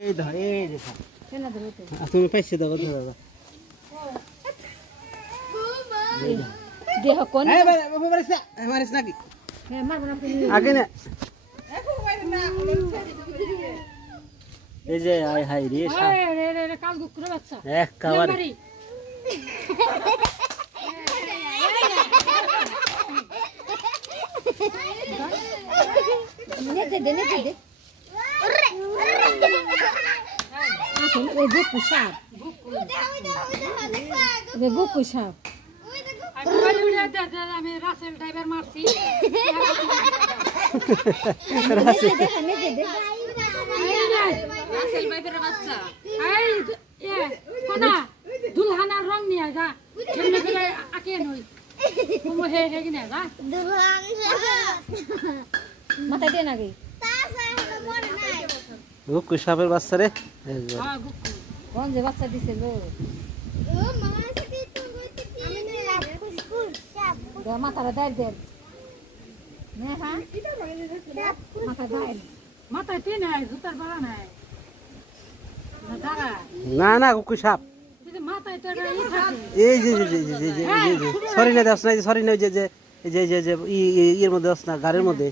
এই ধর এই দেখো তুমি পাইছে দাও দাদা দেহ কোন এই বাবা মারিস নাকি হ্যাঁ মারব না আগে না এই যে আই হাই রে রে কাল গুকুর বাচ্চা এক কাবার নেতে দে আসলে এই গুকু সাপ গুকু সাপ আমি রাসেল ড্রাইভার মারছি রাসেল ড্রাইভারের বাচ্চা এই কোনা দুলহানার রং নিয়ে যা কেমনে করে আকে নই তুমি হে হে কিনা যা দুলহান মাথা দে নাকি গুকু সাপের বাচ্চা রে হ্যাঁ গুকু কোন যে বাচ্চা দিছে লো ও মামা সাথে তো আমি না কুকুর মাথাটা দাই দে নে হ্যাঁ মাথা দাই মাথা তে নাই জুতার বাড়া নাই না না গুকু সাপ মাথায় তো ই থাকে এই যে সরি না দাস না সরি না যে যে যে যে যে এর মধ্যে দাস না গাড়ির মধ্যে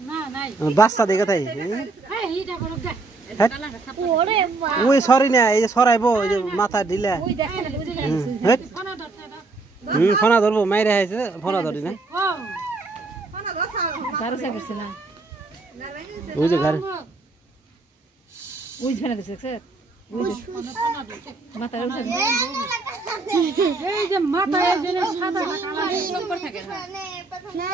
না নাই বাচ্চা দেখে তাই হ্যাঁ এইটা বড় দেখ ওরে ওই সরি না এই যে সরাইবো এই যে মাথা ঢিলা ওই দেখ বুঝে গেছে ফোনা ধরছে না ফোনা ধরবো মাইরে আইছে ফোনা ধরি না ও ফোনা ধরছ গাড়ি চালাছে না ওই যে গাড়ি ওই ঝানা দিছে স্যার ওই যে ফোনা ধরছে মাথা উঠে এই যে মাথা এই যে সাদা কালা সম্পর্ক থাকে না